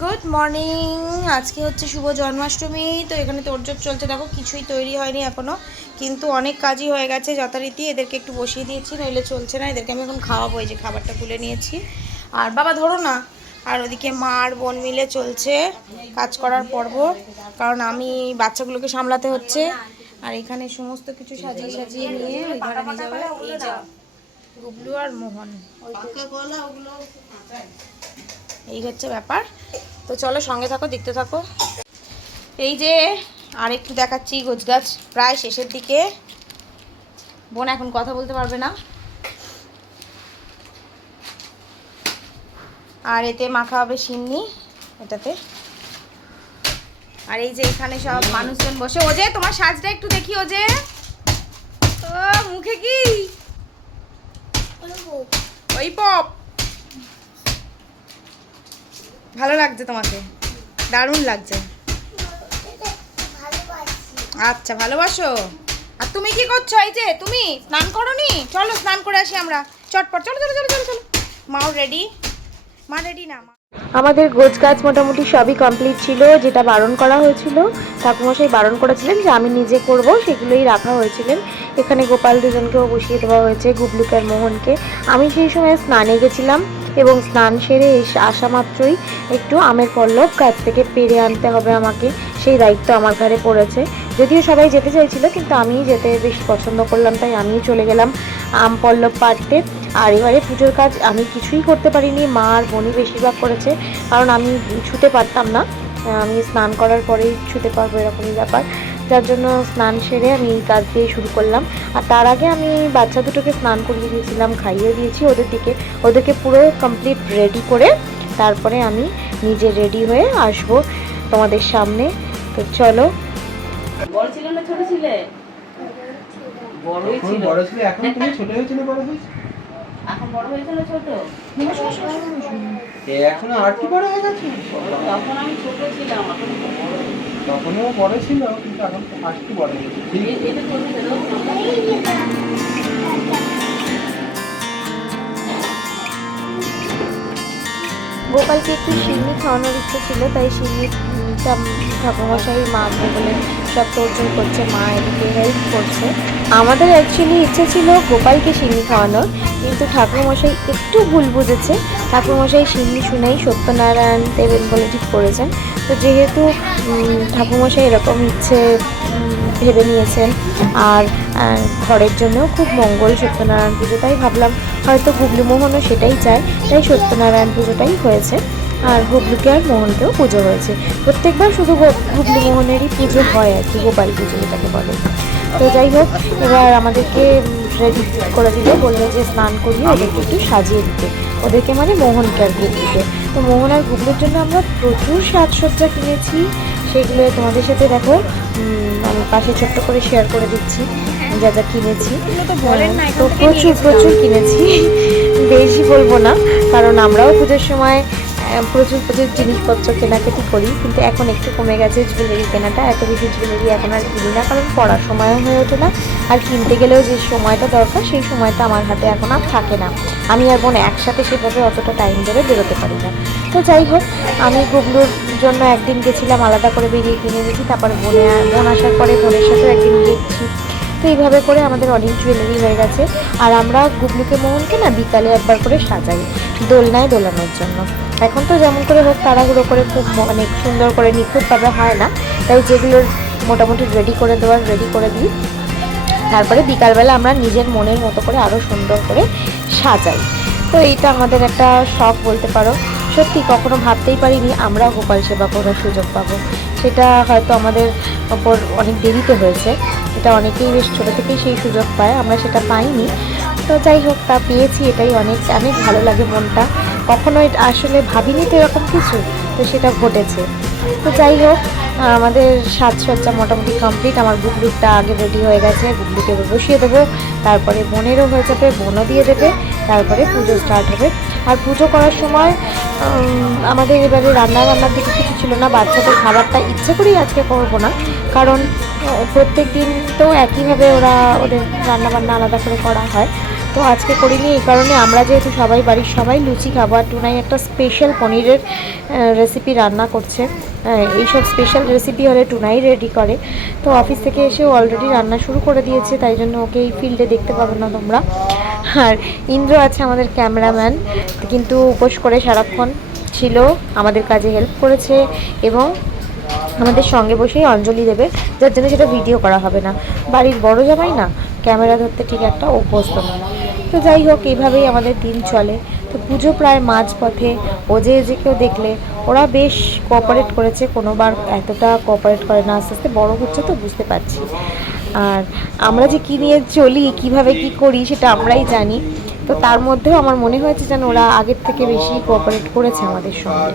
Good morning আজকে হচ্ছে শুভ জন্মাষ্টমী, তো এখানে তোরজোর চলছে। দেখো, কিছুই তৈরি হয়নি এখনও কিন্তু অনেক কাজই হয়ে গেছে। যথারীতি এদেরকে একটু বসিয়ে দিয়েছি, নইলে চলছে না। এদেরকে আমি এখন খাওয়াবো, এই যে খাবারটা তুলে নিয়েছি। আর বাবা, ধরো না। আর ওদিকে মা আর বোন মিলে চলছে কাজ করার পর্ব, কারণ আমি বাচ্চাগুলোকে সামলাতে হচ্ছে। আর এখানে সমস্ত কিছু সাজিয়ে সাজিয়ে নিয়ে গুবলু আর মোহন। এই হচ্ছে ব্যাপার। তো চলো সঙ্গে থাকো, দেখতে থাকো। এই যে আর একটু দেখাচ্ছি গোছগাছ, প্রায় শেষের দিকে। বোন এখন কথা বলতে পারবে না। আর এতে মাখা হবে সিন্নি, এটাতে। আর এই যে এখানে সব মানুষজন বসে। ও যে, তোমার সাজটা একটু দেখি, ও যে। মুখে কি? ওই পপ। ভালো লাগছে তোমাকে। দারুণ লাগছে। আচ্ছা ভালোবাসো। আর তুমি কি করছ? এই যে, তুমি স্নান করনি? চলো, স্নান করে আসি আমরা। চটপট, চলো চলো চলো চলো চলো। মাও রেডি মা রেডি না আমাদের গোছ কাজ মোটামুটি সবই কমপ্লিট ছিল, যেটা বারণ করা হয়েছিল। ঠাকুমশাই বারণ করেছিলেন যে আমি নিজে করব, সেগুলোই রাখা হয়েছিলেন। এখানে গোপাল দুজনকেও বসিয়ে দেওয়া হয়েছে গুবলুকে আর মোহনকে। আমি সেই সময় স্নানে গেছিলাম। এবং স্নান সেরে এসে আসা মাত্রই একটু আমের পল্লব গাছ থেকে পেরে আনতে হবে আমাকে। সেই দায়িত্ব আমার ঘরে পড়েছে। যদিও সবাই যেতে চাইছিল, কিন্তু আমি যেতে বেশি পছন্দ করলাম, তাই আমিই চলে গেলাম আম পল্লব পাড়তে। আর এবারে পুজোর কাজ আমি কিছুই করতে পারিনি, মা আর বোনই বেশিরভাগ করেছে, কারণ আমি ছুতে পারতাম না। আমি স্নান করার পরেই ছুতে পারব এরকমই ব্যাপার। যার জন্য স্নান সেরে আমি এই কাজ দিয়ে শুরু করলাম। আর তার আগে আমি বাচ্চা দুটোকে স্নান করিয়ে দিয়েছিলাম খাইয়ে দিয়েছি ওদের দিকে। ওদেরকে পুরো কমপ্লিট রেডি করে তারপরে আমি নিজে রেডি হয়ে আসব তোমাদের সামনে। তো চলো। বড় ছিল না ছোট ছিলে? বড়ই এখন ছিল। বড় ছিল এখন তুমি ছোট হয়েছিল বড় হয়েছে? এখন বড় হয়েছে না ছোট। এ আর কি বড় হয়ে গেছে? তখন আমি ছোট ছিলাম এখন বড়। তখনও বড় ছিল কিন্তু এখন তো আজকে বড় হয়েছে। গোপালকে একটু সিন্নি খাওয়ানোর ইচ্ছে ছিল তাই সিন্নিটা ঠাকুরমশাই মা বলে সব তোড়জোড় করছে মা এদিকে হেল্প করছে। আমাদের অ্যাকচুয়ালি ইচ্ছে ছিল গোপালকে সিন্নি খাওয়ানোর কিন্তু ঠাকুরমশাই একটু ভুল বুঝেছে। ঠাকুরমশাই সিন্নি শুনেই সত্যনারায়ণ দেবেন বলে ঠিক করেছেন। তো যেহেতু ঠাকুমশাই এরকম ইচ্ছে ভেবে নিয়েছেন, আর ঘরের জন্যও খুব মঙ্গল সত্যনারায়ণ পুজো তাই ভাবলাম। হয়তো গুবলু মোহনও সেটাই চায়, তাই সত্যনারায়ণ পুজোটাই হয়েছে। আর হুবলুকে আর মোহনকেও পুজো হয়েছে। প্রত্যেকবার শুধু হুবলু মোহনেরই পুজো হয় আর কি, গোপাল পুজো যেটাকে বলে। তো যাই হোক, এবার আমাদেরকে রেডি করে দিল, বলল যে স্নান করিয়ে ওদেরকে একটু সাজিয়ে দিতে। ওদেরকে মানে মোহনকে আর গুবলুকে তো মোহনার আর গুবলুর জন্য আমরা প্রচুর সাজসজ্জা কিনেছি। সেগুলো তোমাদের সাথে দেখো আমি পাশে ছোট্ট করে শেয়ার করে দিচ্ছি যা যা কিনেছি। তো প্রচুর প্রচুর কিনেছি। বেশি বলব না কারণ আমরাও পুজোর সময় প্রচুর প্রচুর জিনিসপত্র কেনাকাটি করি, কিন্তু এখন একটু কমে গেছে জুয়েলারি কেনাটা। এত বেশি জুয়েলারি এখন আর কিনি না, কারণ পড়ার সময়ও হয়ে ওঠে না। আর কিনতে গেলেও যে সময়টা দরকার, সেই সময়টা আমার হাতে এখন আর থাকে না। আমি আর বোন একসাথে সেভাবে অতটা টাইম ধরে বেরোতে পারি না। তো যাই হোক, আমি গুগলুর জন্য একদিন গেছিলাম, আলাদা করে বেরিয়ে কিনে গেছি তারপর বোনে বোন আসার পরে বোনের সাথেও একদিন গেছি। তো এইভাবে করে আমাদের অনেক জুয়েলারি হয়ে গেছে। আর আমরা গুবলুকে মোহনকে না বিকালে একবার করে সাজাই, দোলনায় দোলানোর জন্য। এখন তো যেমন করে হোক তাড়াহুড়ো করে খুব অনেক সুন্দর করে নিখুঁতভাবে হয় না। তাই যেগুলোর মোটামুটি রেডি করে দেওয়ার রেডি করে দিই। তারপরে বিকালবেলা আমরা নিজের মনের মতো করে আরও সুন্দর করে সাজাই। তো এইটা আমাদের একটা শখ বলতে পারো। সত্যি কখনো ভাবতেই পারিনি আমরাও গোপাল সেবা করার সুযোগ পাবো। সেটা হয়তো আমাদের ওপর অনেক দেরিতে হয়েছে। এটা অনেকেই বেশ ছোটো থেকেই সেই সুযোগ পায়, আমরা সেটা পাইনি। তো যাই হোক, তা পেয়েছি এটাই অনেক। অনেক ভালো লাগে মনটা। কখনো আসলে ভাবিনি তো এরকম কিছু, তো সেটা ঘটেছে। তো যাই হোক, আমাদের সাজসজ্জা মোটামুটি কমপ্লিট আমার গুগলুকটা আগে রেডি হয়ে গেছে বুকলুকে বসিয়ে দেবো, তারপরে বোনেরও হয়ে যাবে, বোনও দিয়ে দেবে, তারপরে পুজো স্টার্ট হবে। আর পুজো করার সময় আমাদের এবারে রান্না বান্নার দিকে কিছু ছিল না, বাচ্চাদের খাবারটা ইচ্ছে করেই আজকে করব না, কারণ প্রত্যেক দিন তো একইভাবে ওরা ওদের রান্না বান্না আলাদা করে করা হয়। তো আজকে করিনি, এই কারণে আমরা যেহেতু সবাই বাড়ির সবাই লুচি খাব আর টুনাই একটা স্পেশাল পনিরের রেসিপি রান্না করছে। এইসব স্পেশাল রেসিপি হলে টুনাই রেডি করে। তো অফিস থেকে এসে অলরেডি রান্না শুরু করে দিয়েছে, তাই জন্য ওকে এই ফিল্ডে দেখতে পাবে না তোমরা। আর ইন্দ্র আছে আমাদের ক্যামেরাম্যান কিন্তু উপোস করে সারাক্ষণ ছিল, আমাদের কাজে হেল্প করেছে এবং আমাদের সঙ্গে বসেই অঞ্জলি দেবে, যার জন্য সেটা ভিডিও করা হবে না। বাড়ির বড় জামাই না ক্যামেরা ধরতে ঠিক একটা অভ্যস্ত নয় তো যাই হোক এইভাবেই আমাদের দিন চলে। তো পুজো প্রায় মাঝপথে। পথে ও যে যে কেউ দেখলে ওরা বেশ কোঅপারেট করেছে। কোনোবার এতটা কোঅপারেট করে না। আস্তে আস্তে বড়ো হচ্ছে তো বুঝতে পারছি। আর আমরা যে কী নিয়ে চলি, কীভাবে কি করি, সেটা আমরাই জানি। তো তার মধ্যেও আমার মনে হয়েছে যেন ওরা আগের থেকে বেশি কোঅপারেট করেছে আমাদের সঙ্গে।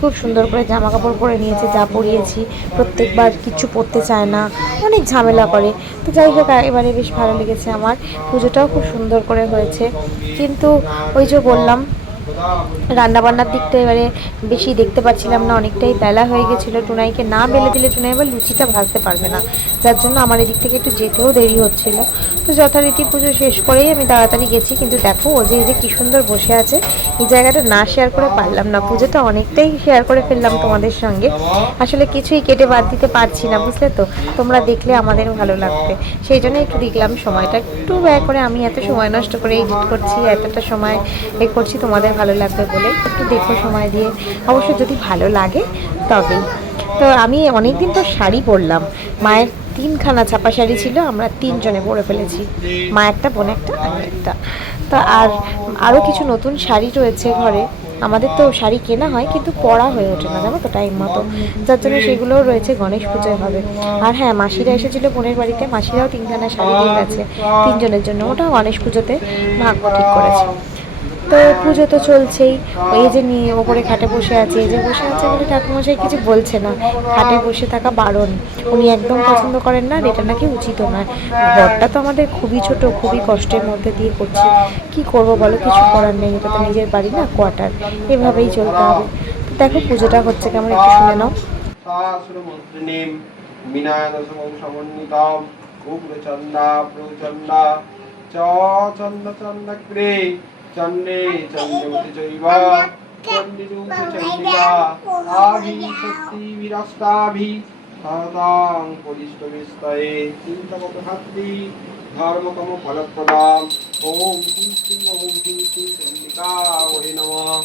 খুব সুন্দর করে জামা কাপড় পরে নিয়েছে, যা পরিয়েছি। প্রত্যেকবার কিছু পরতে চায় না, অনেক ঝামেলা করে। তো যাই হোক এবারে বেশ ভালো লেগেছে আমার। পুজোটাও খুব সুন্দর করে হয়েছে। কিন্তু ওই যে বললাম রান্নাবান্নার দিকটা এবারে বেশি দেখতে পাচ্ছিলাম না, অনেকটাই বেলা হয়ে গেছিল। টুনাইকে না বেলে দিলে টুনাই এবার লুচিটা ভাজতে পারবে না। যার জন্য আমার এদিক থেকে একটু যেতেও দেরি হচ্ছিল। তো যথারীতি পুজো শেষ করেই আমি তাড়াতাড়ি গেছি, কিন্তু দেখো ও যে যে কি সুন্দর বসে আছে, এই জায়গাটা না শেয়ার করে পারলাম না। পুজোটা অনেকটাই শেয়ার করে ফেললাম তোমাদের সঙ্গে। আসলে কিছুই কেটে বাদ দিতে পারছি না, বুঝলে তো? তোমরা দেখলে আমাদের ভালো লাগবে। সেই জন্য একটু দেখলাম সময়টা। একটু ব্যয় করে আমি এত সময় নষ্ট করে এডিট করছি, এতটা সময় এ করছি তোমাদের ভালো লাগবে বলে একটু দেখো সময় দিয়ে অবশ্য যদি ভালো লাগে, তবেই। তো আমি অনেকদিন তো শাড়ি পরলাম। মায়ের তিনখানা ছাপা শাড়ি ছিল, আমরা তিনজনে পরে ফেলেছি। মা একটা, বোন একটা আমি একটা। তো আর আরও কিছু নতুন শাড়ি রয়েছে ঘরে। আমাদের তো শাড়ি কেনা হয়, কিন্তু পরা হয়ে ওঠে না, জানো তো টাইম মতো। যার জন্য সেগুলোও রয়েছে গণেশ পুজোয় হবে। আর হ্যাঁ মাসিরা এসেছিল বোনের বাড়িতে, মাসিরাও তিনখানা শাড়ি দিয়ে গেছে। তিনজনের জন্য ওটাও গণেশ পুজোতে ভাগ্য ঠিক করেছে। তো পুজো তো চলছেই। ওই যে নিয়ে ওপরে খাটে বসে আছে, এই যে বসে আছে বলে ঠাকুমশাই কিছু বলছে না। খাটে বসে থাকা বারণ। উনি একদম পছন্দ করেন না এটা নাকি উচিত নয়। ঘরটা তো আমাদের খুবই ছোট, খুবই কষ্টের মধ্যে দিয়ে করছি। কি করব বলো, কিছু করার নেই, এটা তো নিজের বাড়ি না, কোয়ার্টার। এভাবেই চলতে হবে। তো দেখো পুজোটা হচ্ছে কেমন, একটু শুনে নাও। সমন্বিতাম উগ্রচন্ডা প্রচন্ডা চ চন্ড চন্ডক্রে চণ্ডে চণ্ডমতি চৈব চণ্ডীরূপ চণ্ডিকা আভি শক্তি বিরাস্তাভি সদাং পরিষ্টবিস্তয়ে চিন্তমত হাত্তি ধর্মতম ফলপ্রদাম ওম হুম শ্রী ওম হুম শ্রী চণ্ডিকা হরে নমঃ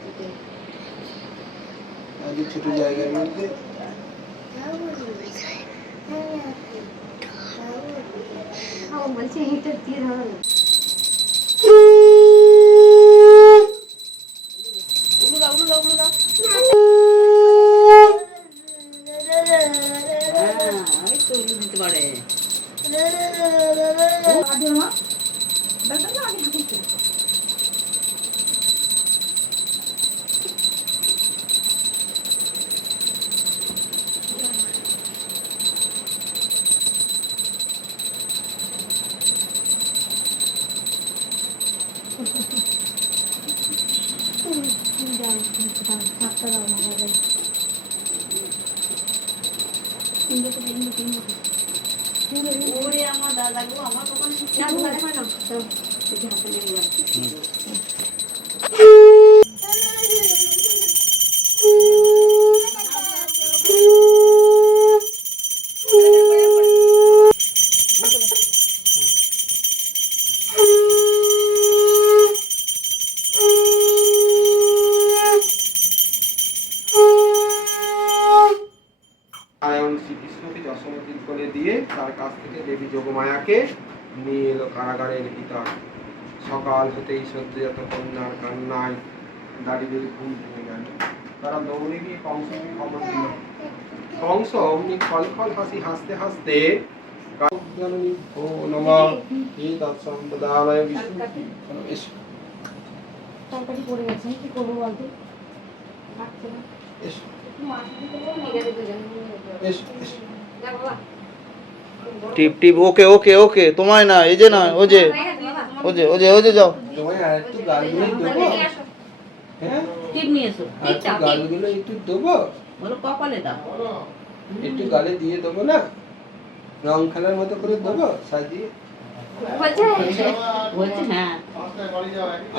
আজকে ছোট জায়গার মধ্যে। হ্যাঁ এই তো দিতে পারে। うん。কন্যার কান্নায় দাঁড়িয়ে ঘুম ভেঙে গেল তারা দৌড়ে গিয়ে কংসকে খবর দিল। কংস অমনি খল খল হাসি হাসতে হাসতে টিপ টিপ ওকে ওকে ওকে তোমায় না এই যে না ও যে। ও যে ও যে ও যে যাও একটু গালগুলো দেবো? হ্যাঁ? একটু গালগুলো একটু দেবো? কপালে দাও। একটু গালে দিয়ে দেবো না? রং খেলার মতো করে দেবো সাজিয়ে? বলছে হ্যাঁ।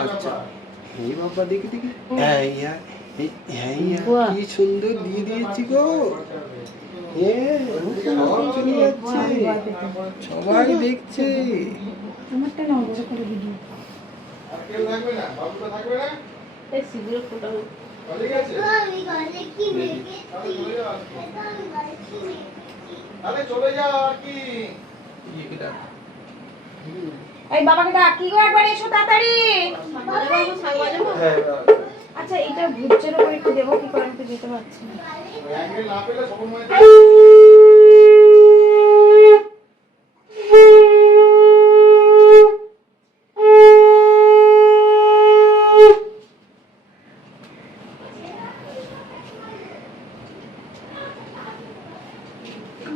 আচ্ছা। এই বাবা দেখি দেখি। হ্যাঁ ইয়া হ্যাঁ ইয়া, কি সুন্দর দিয়ে দিয়েছি গো। হ্যাঁ সব চলে যাচ্ছে সবাই দেখছে এই সিঁদুরের ফোঁটা আমি গলে কি মেখেছি আমি কি ডাক। এই বাবাকে ডাক। কি গো একবার এসো তাড়াতাড়ি। হ্যাঁ বাবা। আচ্ছা এটা ভুচ্চের উপর একটু দেবো কি করে আমি তো যেতে পারছি না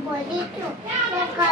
বলি তো কাল লাগে কিছু করেনি তো কি কাপ হ্যাঁ দেবো তো এসো ভুচ্চের প্যান্ট উপরে উঠে আন প্যান্ট কি কাপ হ্যাঁ খাও খাও। খাও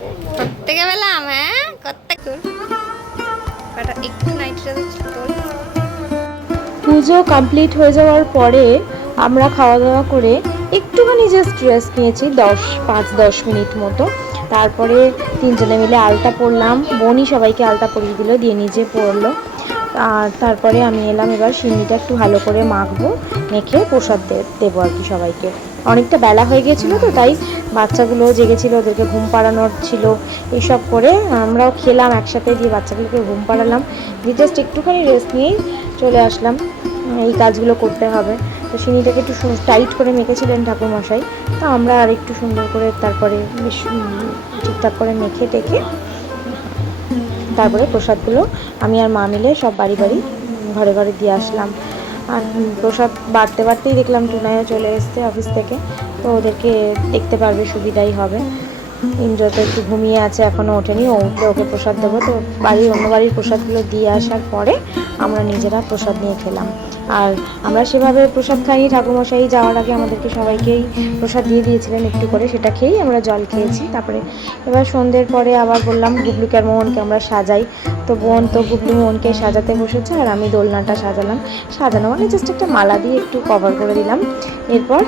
পেতাম হ্যাঁ? পুজো কমপ্লিট হয়ে যাওয়ার পরে আমরা খাওয়া দাওয়া করে একটুখানি জাস্ট রেস্ট নিয়েছি, দশ, পাঁচ, দশ মিনিট মতো। তারপরে তিনজনে মিলে আলতা পরলাম। বোনই সবাইকে আলতা পরিয়ে দিল, দিয়ে নিজে পরলো। আর তারপরে আমি এলাম এবার সিন্নিটা একটু ভালো করে মাখবো, মেখে প্রসাদ দেবো আর কি সবাইকে। অনেকটা বেলা হয়ে গিয়েছিল তো, তাই বাচ্চাগুলো জেগেছিল, ওদেরকে ঘুম পাড়ানোর ছিল, এইসব করে আমরাও খেলাম একসাথে দিয়ে বাচ্চাগুলোকে ঘুম পাড়ালাম। দিয়ে জাস্ট একটুখানি রেস্ট নিয়েই চলে আসলাম, এই কাজগুলো করতে হবে। তো সিনিটাকে একটু টাইট করে মেখেছিলেন ঠাকুরমশাই। তো আমরা আর একটু সুন্দর করে তারপরে বেশ ঠিকঠাক করে মেখে টেকে তারপরে প্রসাদগুলো আমি আর মা মিলে সব বাড়ি বাড়ি, ঘরে ঘরে দিয়ে আসলাম। আর প্রসাদ বাড়তে বাড়তেই দেখলাম টুনায়ও চলে এসছে অফিস থেকে। তো ওদেরকে দেখতে পারবে সুবিধাই হবে। ইন্দ্র তো একটু ঘুমিয়ে আছে এখনও ওঠেনি। ও উঠলে ওকে প্রসাদ দেবো। তো বাড়ির অন্য বাড়ির প্রসাদগুলো দিয়ে আসার পরে আমরা নিজেরা প্রসাদ নিয়ে খেলাম। আর আমরা সেভাবে প্রসাদ খাইনি, ঠাকুরমশাই যাওয়ার আগে আমাদেরকে সবাইকেই প্রসাদ দিয়ে দিয়েছিলেন একটু করে, সেটা খেয়েই আমরা জল খেয়েছি। তারপরে এবার সন্ধ্যের পরে আবার বললাম, গুবলুকে আর মোহনকে আমরা সাজাই। তো বোন তো গুবলু মোহনকে সাজাতে বসেছে আর আমি দোলনাটা সাজালাম। সাজানো মানে জাস্ট একটা মালা দিয়ে একটু কভার করে দিলাম। এরপর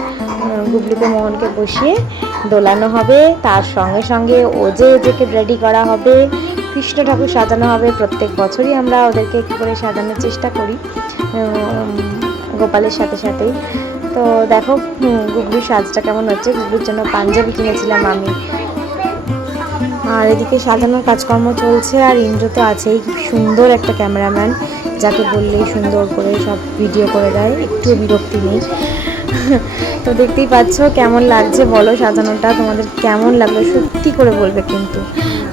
গুবলুকে মোহনকে বসিয়ে দোলানো হবে। তার সঙ্গে সঙ্গে ওজে ওজেকে রেডি করা হবে কৃষ্ণ ঠাকুর সাজানো হবে প্রত্যেক বছরই। আমরা ওদেরকে একটু করে সাজানোর চেষ্টা করি গোপালের সাথে সাথেই। তো দেখো উম, গুবলুর সাজটা কেমন হচ্ছে? গুবলুর জন্য পাঞ্জাবি কিনেছিলাম আমি। আর এদিকে সাজানোর কাজকর্ম চলছে আর ইন্দ্র তো আছেই। সুন্দর একটা ক্যামেরাম্যান যাকে বললেই সুন্দর করে সব ভিডিও করে দেয়। একটু বিরক্তি নেই। তো দেখতেই পাচ্ছ কেমন লাগছে। বলো সাজানোটা তোমাদের কেমন লাগল? সত্যি করে বলবে কিন্তু।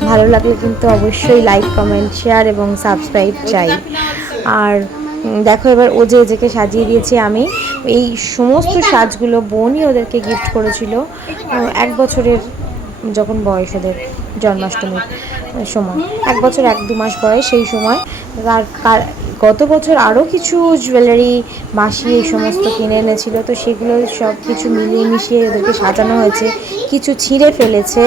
ভালো লাগলে কিন্তু অবশ্যই লাইক কমেন্ট শেয়ার এবং সাবস্ক্রাইব চাই। আর দেখো এবার ও যে যেকে সাজিয়ে দিয়েছি আমি, এই সমস্ত সাজগুলো বোনই ওদেরকে গিফট করেছিল এক বছরের যখন বয়স ওদের জন্মাষ্টমীর সময়, এক বছর এক দু মাস বয়স সেই সময়। কার- গত বছর আরও কিছু জুয়েলারি মাসি এই সমস্ত কিনে এনেছিল, তো সেগুলো সব কিছু মিলিয়ে মিশিয়ে ওদেরকে সাজানো হয়েছে। কিছু ছিঁড়ে ফেলেছে।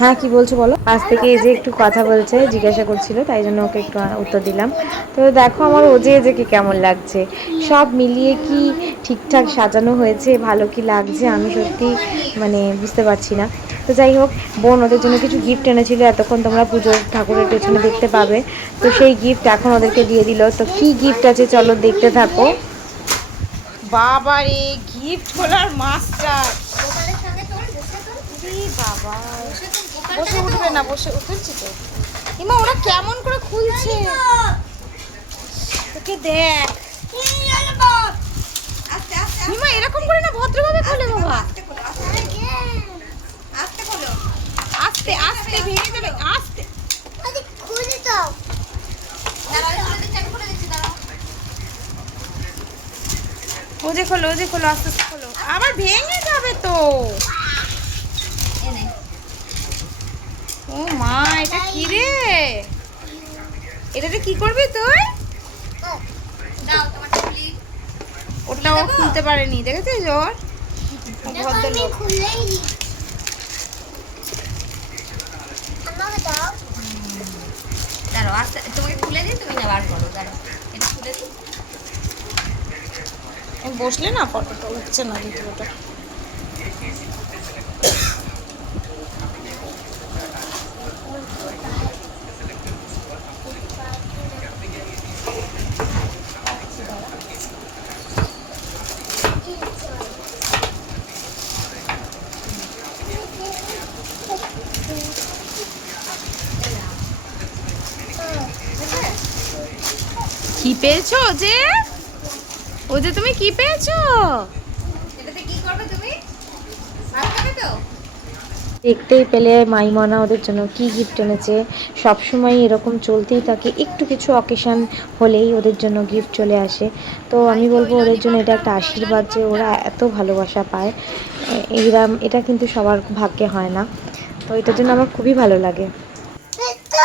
হ্যাঁ কি বলছো বলো? আজ থেকে এই যে একটু কথা বলছে, জিজ্ঞাসা করছিল, তাই জন্য ওকে একটু উত্তর দিলাম। তো দেখো আমার ওজে এজেকে কেমন লাগছে। সব মিলিয়ে কি ঠিকঠাক সাজানো হয়েছে, ভালো কি লাগছে, আমি সত্যি মানে বুঝতে পারছি না। তো যাই হোক, বোন ওদের জন্য কিছু গিফট এনেছিল, এতক্ষণ তোমরা পুজোর ঠাকুরের পেছনে দেখতে পাবে। তো সেই গিফট এখন ওদেরকে দিয়ে দিল। তো কি গিফট আছে চলো দেখতে থাকো। বাবারে গিফট খোলার মাস্টার বাবা। ওরা কেমন করে খুলছে? না ভদ্রভাবে খোলে বাবা? আস্তে আস্তে ভেঙে যাবে আস্তে। আরে খুলে দাও। ও যে খোলো ও যে খোলো আস্তে আস্তে খোলো। আবার ভেঙে যাবে তো। ও মা এটা কি রে? এটাতে কি করবি তুই? দাও ওটা ও খুলতে পারেনি দেখেছিস ওর? ও দেখো আমি ভদ্রলোক। খুললেই নি আমাকে দাও দাঁড়াও আস্তে তোমাকে খুলে দিই, তুমি না বার করো দাঁড়ো এটা খুলে দিই। বসলে না, ফটোটা উঠছে না, ভিডিওটা। পেয়েছ যে ও যে তুমি কি পেয়েছ? এটাতে কি করবে তুমি? তো? দেখতেই পেলে মাইমনা ওদের জন্য কি গিফট এনেছে। সবসময় এরকম চলতেই থাকে। একটু কিছু অকেশান হলেই ওদের জন্য গিফট চলে আসে। তো আমি বলব ওদের জন্য এটা একটা আশীর্বাদ যে ওরা এত ভালোবাসা পায়। এ- এইরাম এটা কিন্তু সবার ভাগ্যে হয় না। তো এটার জন্য আমার খুবই ভালো লাগে তো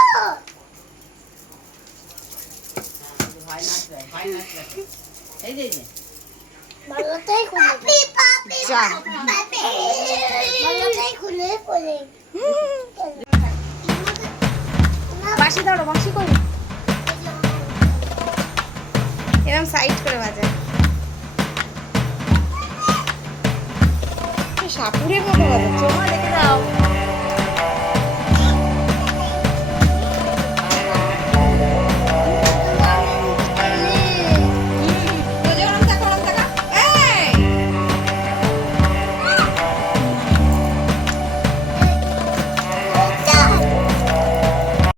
ভয় নাচবে ভয় নাচবে এই যে এই যে ভালোটাই খুলে পাপি পাপি যা ভালোটাই খুলে খুলে বাঁশি ধরো বাঁশি করো এরকম সাইড করে বাজায়। সাপুরের মতো বাজাচ্ছে দেখে দাও।